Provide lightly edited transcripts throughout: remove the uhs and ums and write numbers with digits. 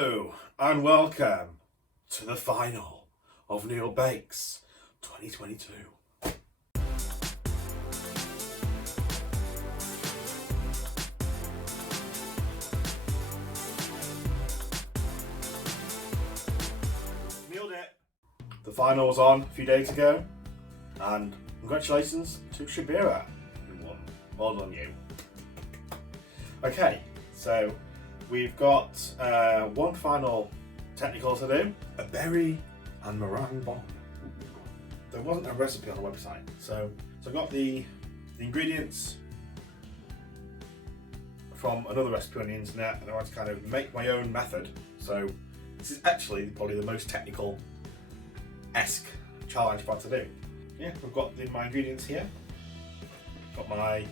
Hello and welcome to the final of Neil Bakes 2022. Nailed it. The final was on a few days ago, and congratulations to Shabira, who won. Well done you. Okay, so we've got one final technical to do, a berry and meringue bomb. There wasn't a recipe on the website, so I got the ingredients from another recipe on the internet, and I want to kind of make my own method. So this is actually probably the most technical-esque challenge I've had to do. Yeah, we've got my ingredients here, got my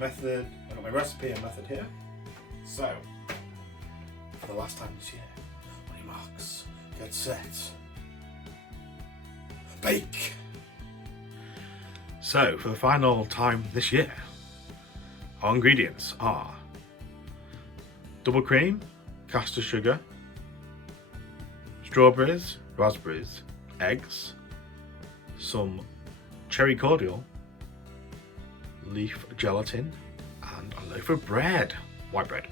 method, I've got my recipe and method here. So, for the last time this year, on your marks, get set, bake! So, for the final time this year, our ingredients are double cream, caster sugar, strawberries, raspberries, eggs, some cherry cordial, leaf gelatin, and a loaf of bread, white bread.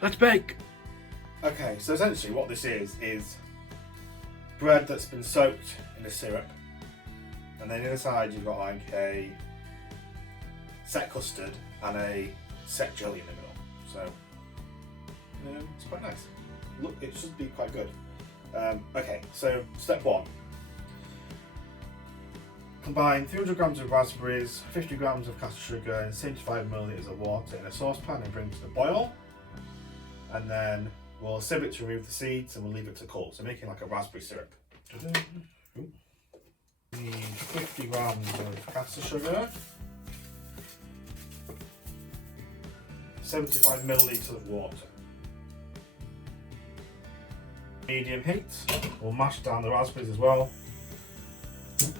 Let's bake! Okay, so essentially what this is bread that's been soaked in a syrup, and then inside you've got like a set custard and a set jelly in the middle. So it's quite nice. Look, it should be quite good. Okay, so step one. Combine 300 grams of raspberries, 50 grams of caster sugar and 75 milliliters of water in a saucepan and bring to the boil. And then we'll sieve it to remove the seeds and we'll leave it to cool. So making like a raspberry syrup. Need 50 grams of caster sugar, 75 milliliters of water. Medium heat. We'll mash down the raspberries as well.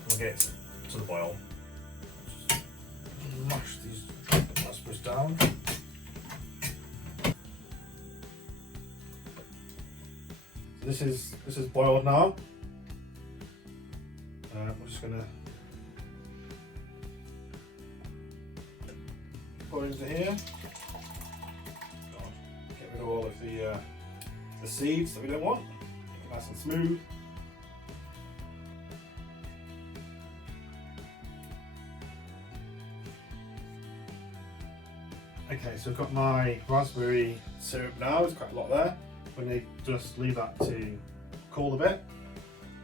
We'll get it to the boil. Just mash these raspberries down. So this is boiled now. We're just gonna pour it into here. Get rid of all of the seeds that we don't want. Make it nice and smooth. Okay, so I've got my raspberry syrup now, there's quite a lot there. We're going to just leave that to cool a bit.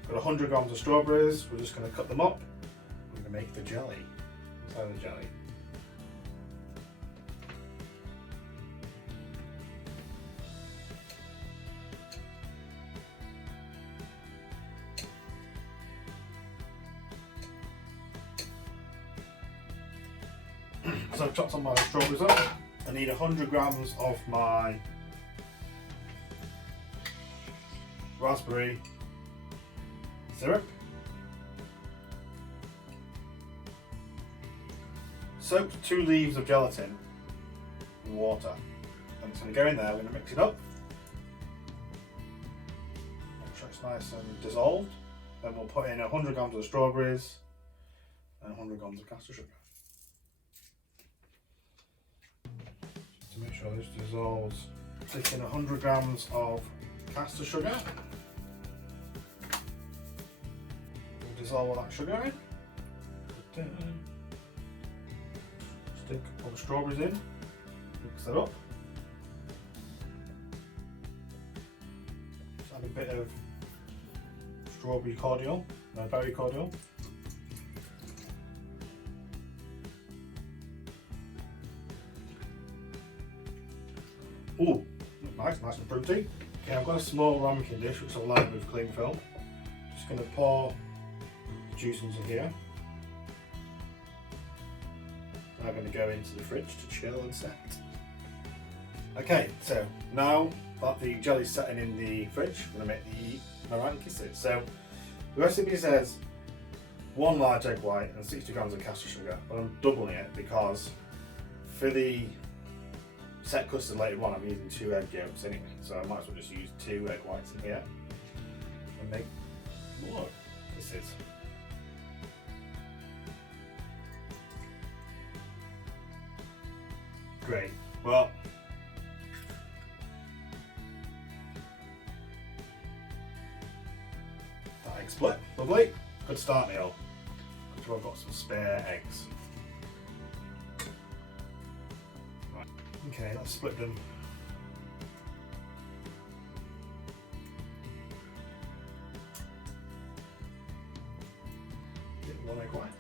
Got 100 grams of strawberries, we're just going to cut them up. We're going to make the jelly, inside of the jelly. So I've chopped some of my strawberries up. I need 100 grams of my raspberry syrup. Soak 2 leaves of gelatin in water. I'm just going to go in there, we're going to mix it up. Make sure it's nice and dissolved. Then we'll put in 100 grams of strawberries and 100 grams of caster sugar. To make sure this dissolves, stick in 100 grams of caster sugar. We'll dissolve all that sugar in. Stick all the strawberries in, mix it up. Just add a bit of strawberry cordial, no, berry cordial. Ooh, nice and fruity. Okay, I've got a small ramekin dish which I'll line with cling film. Just going to pour the juice into here. I'm going to go into the fridge to chill and set. Okay, so now that the jelly's setting in the fridge, I'm going to make the meringue kisses. So the recipe says 1 large egg white and 60 grams of caster sugar, but I'm doubling it because for the set custard later on, I'm using 2 egg yolks anyway, so I might as well just use 2 egg whites in here and make more kisses. Great. Well, that egg split, lovely. Good start, Neil. Good job, I've got some spare eggs. Right. Okay, let's split them. Get 1 egg white.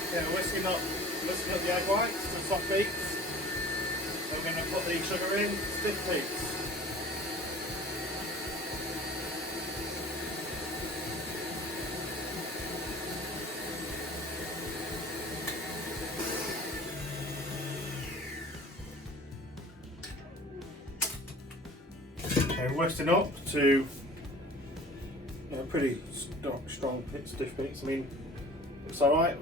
Okay, we're whisking up the egg whites to soft beats. We're going to put the sugar in, stiff beats. Okay, we're whisking up to pretty strong stiff beats. I mean, it's alright.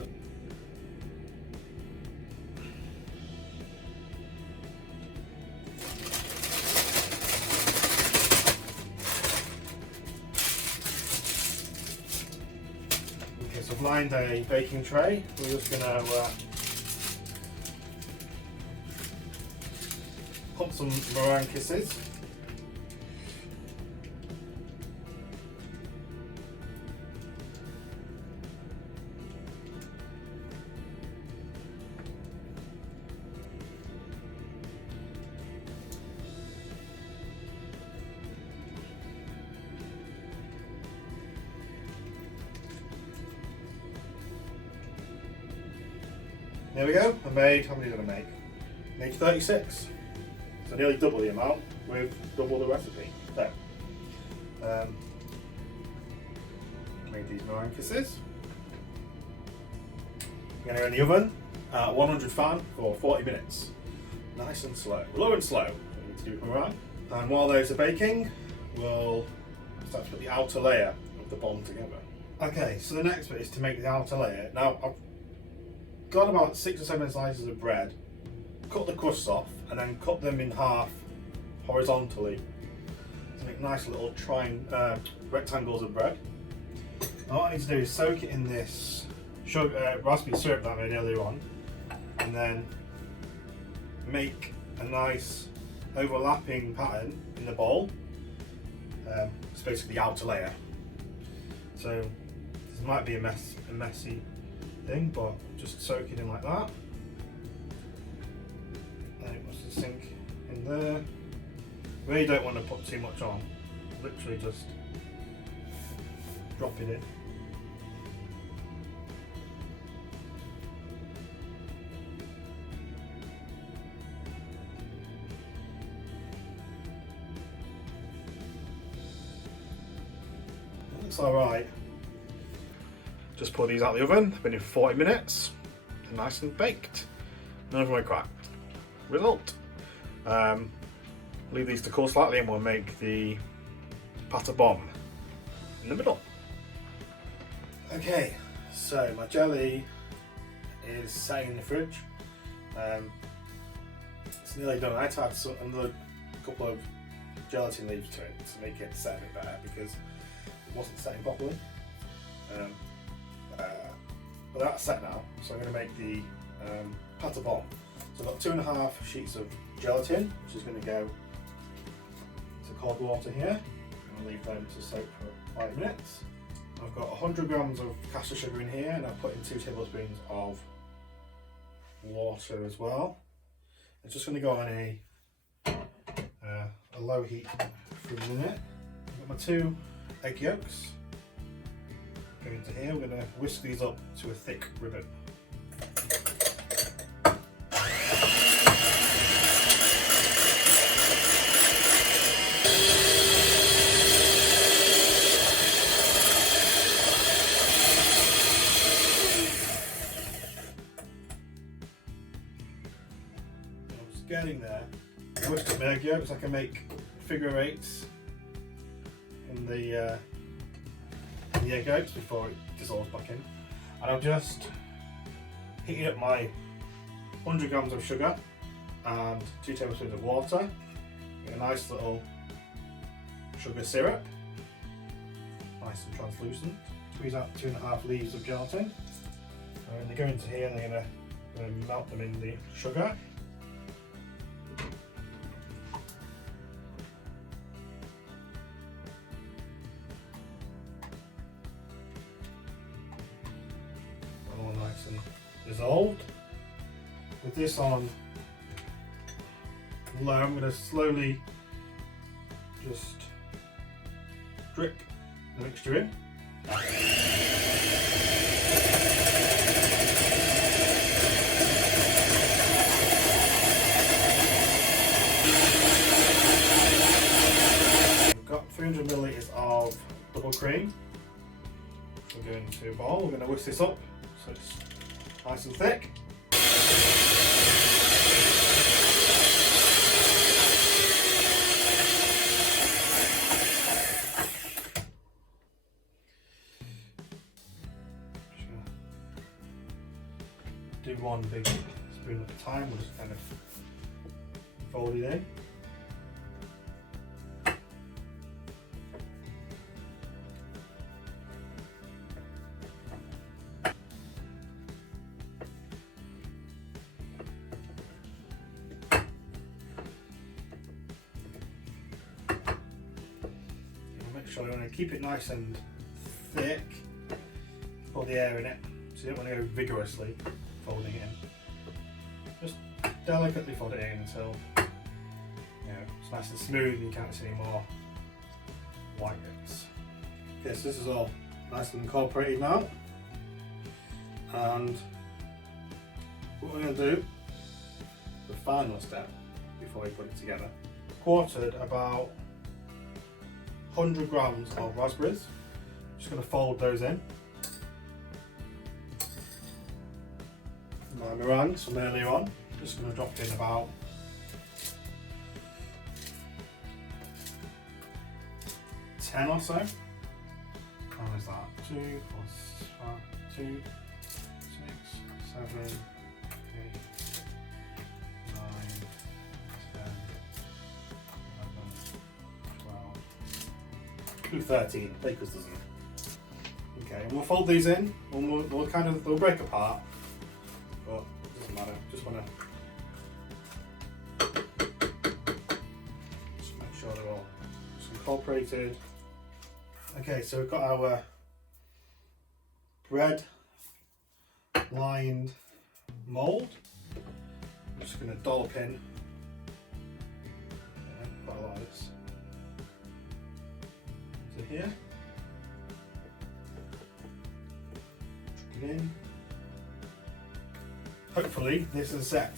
So I've lined a baking tray. We're just going to put some meringue kisses. There we go, I made, how many did I make? I made 36. So nearly double the amount with double the recipe. So, made these meringue kisses. I'm going to go in the oven at 100 fan for 40 minutes. Nice and slow, low and slow, we need to do meringue. And while those are baking, we'll start to put the outer layer of the bomb together. Okay, so the next bit is to make the outer layer. Now, I've got about 6 or 7 slices of bread, cut the crusts off and then cut them in half horizontally to make nice little rectangles of bread. Now what I need to do is soak it in this raspberry syrup that I made earlier on, and then make a nice overlapping pattern in the bowl. It's basically the outer layer. So this might be a messy thing, but just soak it in like that. And it must sink in there. Really don't want to put too much on. Literally just drop it in. It looks alright. Just pull these out of the oven, they've been in for 40 minutes, they're nice and baked. None of them are cracked. Result. Leave these to cool slightly and we'll make the pâte bombe in the middle. Okay, so my jelly is sitting in the fridge. It's nearly done. I had to add another couple of gelatin leaves to it to make it set a bit better because it wasn't setting properly. But that's set now, so I'm going to make the pâte bombe. So I've got 2.5 sheets of gelatin, which is going to go to cold water here. I'll leave them to soak for 5 minutes. I've got 100 grams of caster sugar in here, and I've put in 2 tablespoons of water as well. It's just going to go on a low heat for a minute. I've got my 2 egg yolks. Go into here, we're going to whisk these up to a thick ribbon. I'm just getting there. I whisked up my egg yolks, I can make figure 8s in the the egg yolks before it dissolves back in. And I've just heated up my 100 grams of sugar and 2 tablespoons of water. Get a nice little sugar syrup, nice and translucent. Squeeze out 2.5 leaves of gelatin. And they go into here and they're going to melt them in the sugar. All nice and dissolved. With this on low, I'm going to slowly just drip the mixture in. We've got 300 millilitres of double cream. We're going to a bowl. We're going to whisk this up so it's nice and thick. Do one big spoon at a time. We'll just kind of fold it in. Make sure you want to keep it nice and thick. Pull the air in it, so you don't want to go vigorously folding it in. Just delicately fold it in until it's nice and smooth and you can't see any more white bits. Okay, so this is all nice and incorporated now. And what we're going to do, the final step before we put it together, quartered about 100 grams of raspberries. Just going to fold those in. My meringues from earlier on, just going to drop in about 10 or so. How is that? 2 plus 5, 2, 6, 7, 8, 9, 10, 11, 12, 13. Baker's dozen. Okay, and we'll fold these in, and they'll break apart. But it doesn't matter, just want to make sure they're all incorporated. Okay, so we've got our bread lined mould. I'm just going to dollop in quite a lot of this into here. Chuck it in. Hopefully this is set.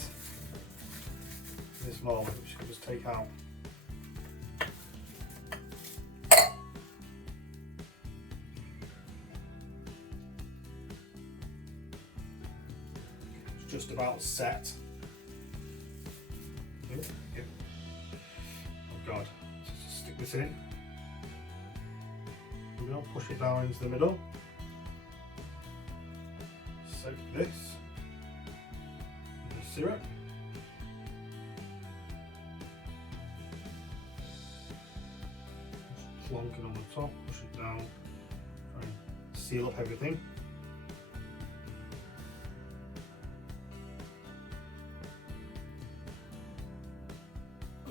This mould, which you can just take out. It's just about set. Yep. Oh God, just stick this in. We're going to push it down into the middle. Soak this. Syrup. Just plonk it on the top, push it down, try and seal up everything.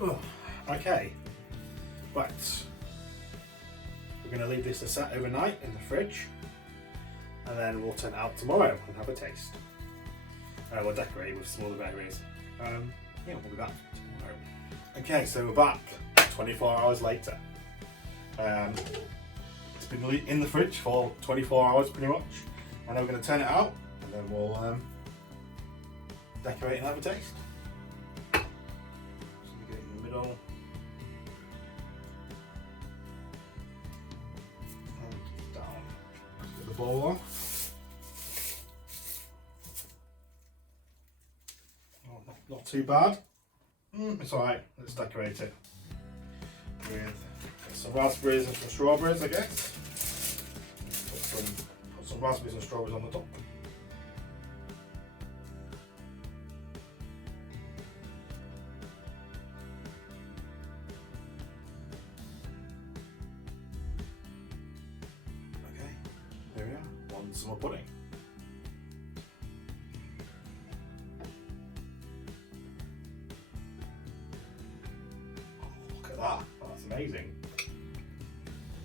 Oh, okay, right. We're going to leave this to set overnight in the fridge, and then we'll turn it out tomorrow and have a taste. We'll decorate with some other berries. Yeah, we'll be back tomorrow. Okay, so we're back 24 hours later. It's been in the fridge for 24 hours pretty much. And then we're going to turn it out and then we'll decorate and have a taste. So we get it in the middle. And down. Let's get the bowl off. Not too bad. It's alright, let's decorate it with some raspberries and some strawberries, I guess. put some raspberries and strawberries on the top. Okay, there we are, one summer pudding. Oh, look at that, that's amazing.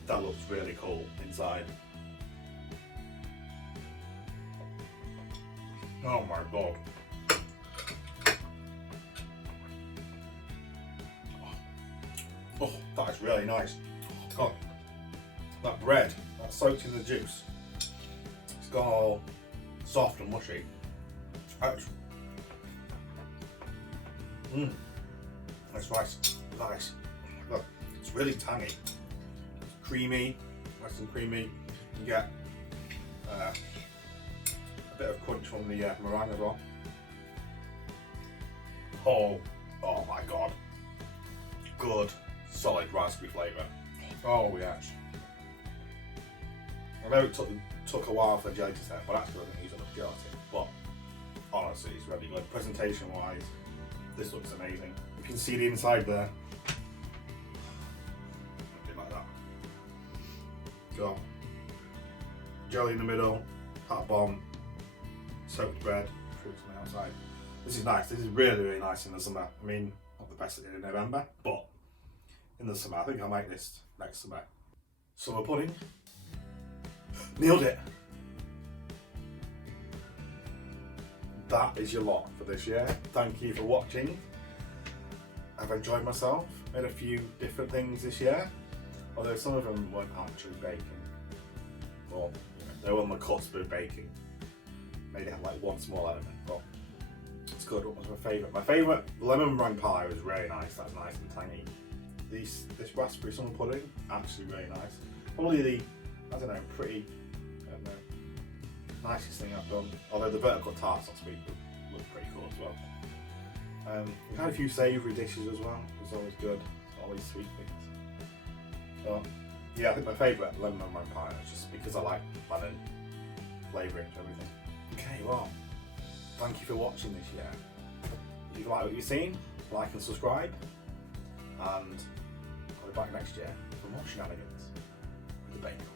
That looks really cool inside. Oh my god. Oh, that is really nice. Oh god. That bread, that's soaked in the juice. It's gone all soft and mushy. Ouch. That's nice. Nice. Look, it's really tangy. It's creamy, nice and creamy. You get a bit of crunch from the meringue as well. Oh my god. Good, solid raspberry flavour. Oh yes. I know it took a while for the jelly to set, but actually I didn't use enough gelatin. But honestly, it's really good. Presentation wise, this looks amazing. You can see the inside there. A bit like that. Got jelly in the middle, pat bomb, soaked bread, fruits on the outside. This is nice. This is really, really nice in the summer. I mean, not the best in November, but in the summer, I think I'll make this next summer. Summer pudding. Nailed it. That is your lot for this year. Thank you for watching. I've enjoyed myself. Made a few different things this year, although some of them weren't actually baking. Well, you know, they were on the cusp of baking. Made it have like one small element, but it's good. What was my favourite? My favourite lemon meringue pie was really nice. That's nice and tangy. This raspberry summer pudding, actually really nice. Probably the, I don't know, pretty, I don't know, nicest thing I've done. Although the vertical tarts last week look pretty cool as well. We've had a few savoury dishes as well. It's always good. It's always sweet things. So yeah, I think my favourite lemon meringue pie is just because I like lemon flavouring to everything. Okay, well, thank you for watching this year. If you like what you've seen, like and subscribe, and I'll be back next year for more shenanigans with the bacon.